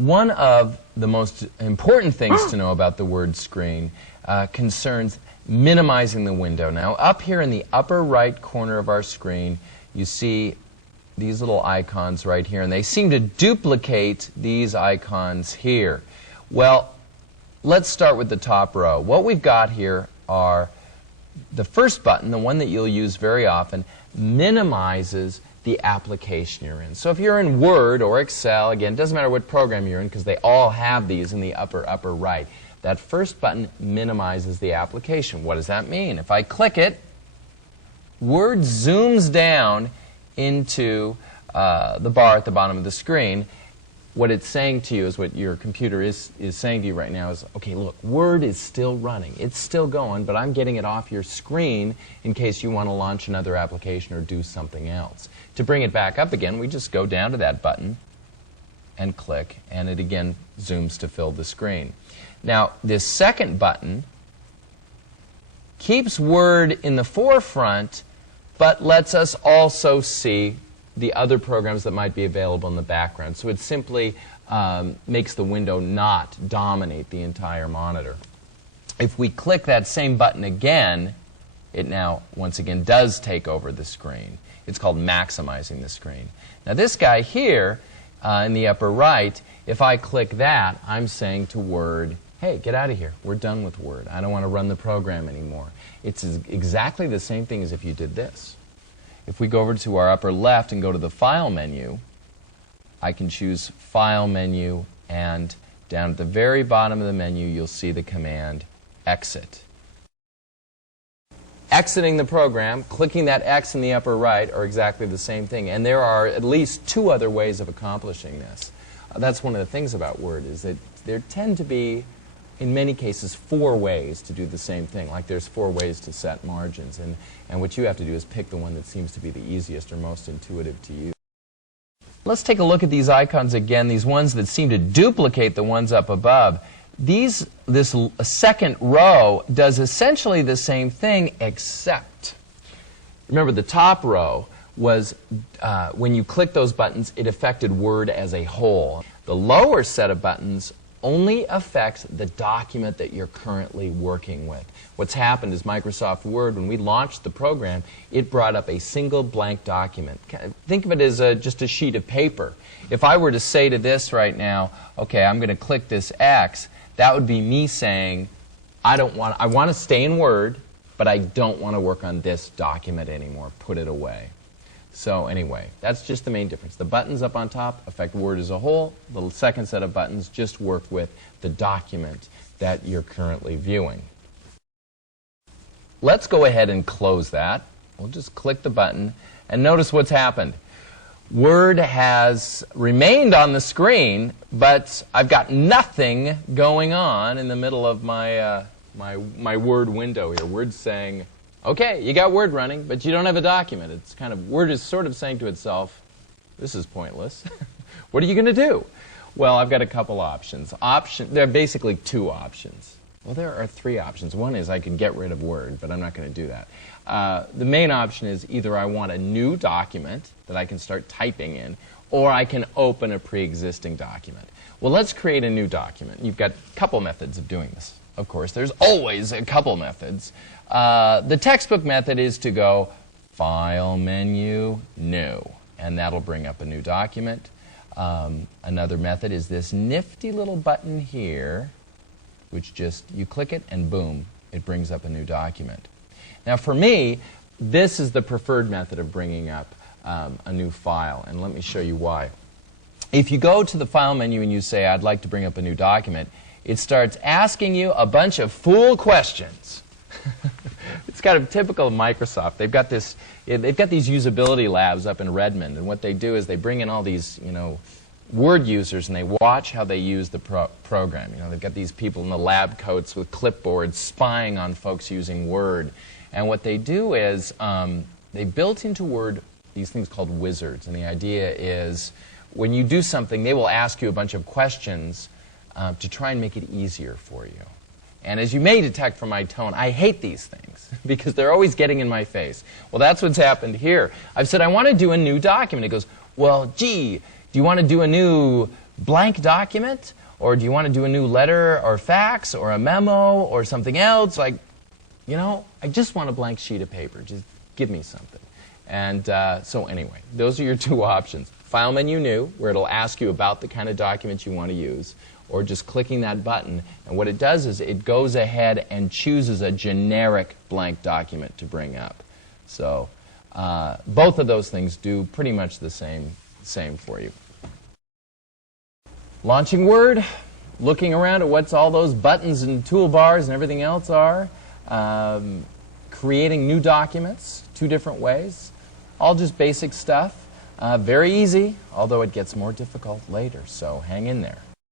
One of the most important things to know about the word screen concerns minimizing the window. Now, up here in the upper right corner of our screen, you see these little icons right here, and they seem to duplicate these icons here. Well, let's start with the top row. What we've got here are the first button, the one that you'll use very often, minimizes the application you're in. So if you're in Word or Excel, again, it doesn't matter what program you're in because they all have these in the upper right. That first button minimizes the application. What does that mean? If I click it, Word zooms down into the bar at the bottom of the screen. What it's saying to you is what your computer is saying to you right now is, okay, look, Word is still running. It's still going, but I'm getting it off your screen in case you want to launch another application or do something else. To bring it back up again, we just go down to that button and click, and it again zooms to fill the screen. Now, this second button keeps Word in the forefront, but lets us also see the other programs that might be available in the background. So it simply makes the window not dominate the entire monitor. If we click that same button again, it now, once again, does take over the screen. It's called maximizing the screen. Now this guy here in the upper right, if I click that, I'm saying to Word, hey, get out of here. We're done with Word. I don't want to run the program anymore. It's exactly the same thing as if you did this. If we go over to our upper left and go to the File menu, I can choose File menu, and down at the very bottom of the menu, you'll see the command Exit. Exiting the program, clicking that X in the upper right are exactly the same thing. And there are at least two other ways of accomplishing this. That's one of the things about Word, is that there tend to be, in many cases, 4 ways to do the same thing. Like there's 4 ways to set margins. And what you have to do is pick the one that seems to be the easiest or most intuitive to use. Let's take a look at these icons again, these ones that seem to duplicate the ones up above. This second row does essentially the same thing, except, remember the top row was, when you click those buttons, it affected Word as a whole. The lower set of buttons only affects the document that you're currently working with. What's happened is Microsoft Word, when we launched the program, it brought up a single blank document. Think of it as just a sheet of paper. If I were to say to this right now, okay, I'm going to click this X, that would be me saying, I want to stay in Word, but I don't want to work on this document anymore. Put it away. So anyway, that's just the main difference. The buttons up on top affect Word as a whole. The second set of buttons just work with the document that you're currently viewing. Let's go ahead and close that. We'll just click the button and notice what's happened. Word has remained on the screen, but I've got nothing going on in the middle of my Word window here. Word's saying, okay, you got Word running, but you don't have a document. It's kind of, Word is sort of saying to itself, this is pointless. What are you going to do? Well, I've got a couple options. There are basically 2 options. Well, there are 3 options. One is I could get rid of Word, but I'm not going to do that. The main option is either I want a new document that I can start typing in, or I can open a pre-existing document. Well, let's create a new document. You've got a couple methods of doing this. Of course, there's always a couple methods. The textbook method is to go File menu, New, and that'll bring up a new document. Another method is this nifty little button here, which just, you click it and boom, it brings up a new document. Now for me, this is the preferred method of bringing up a new file, and let me show you why. If you go to the File menu and you say, I'd like to bring up a new document, it starts asking you a bunch of fool questions. It's kind of typical of Microsoft. They've got these usability labs up in Redmond, and what they do is they bring in all these, Word users, and they watch how they use the program. They've got these people in the lab coats with clipboards spying on folks using Word. And what they do is they built into Word these things called wizards. And the idea is when you do something, they will ask you a bunch of questions to try and make it easier for you. And as you may detect from my tone, I hate these things because they're always getting in my face. Well, that's what's happened here. I've said, I want to do a new document. It goes, well, gee, do you want to do a new blank document, or do you want to do a new letter or fax or a memo or something else? Like, you know, I just want a blank sheet of paper. Just give me something. And so anyway, those are your two options. File menu new, where it'll ask you about the kind of document you want to use, or just clicking that button. And what it does is it goes ahead and chooses a generic blank document to bring up. So both of those things do pretty much the same for you. Launching Word, looking around at what's all those buttons and toolbars and everything else are. Creating new documents, 2 different ways. All just basic stuff. Very easy, although it gets more difficult later, so hang in there.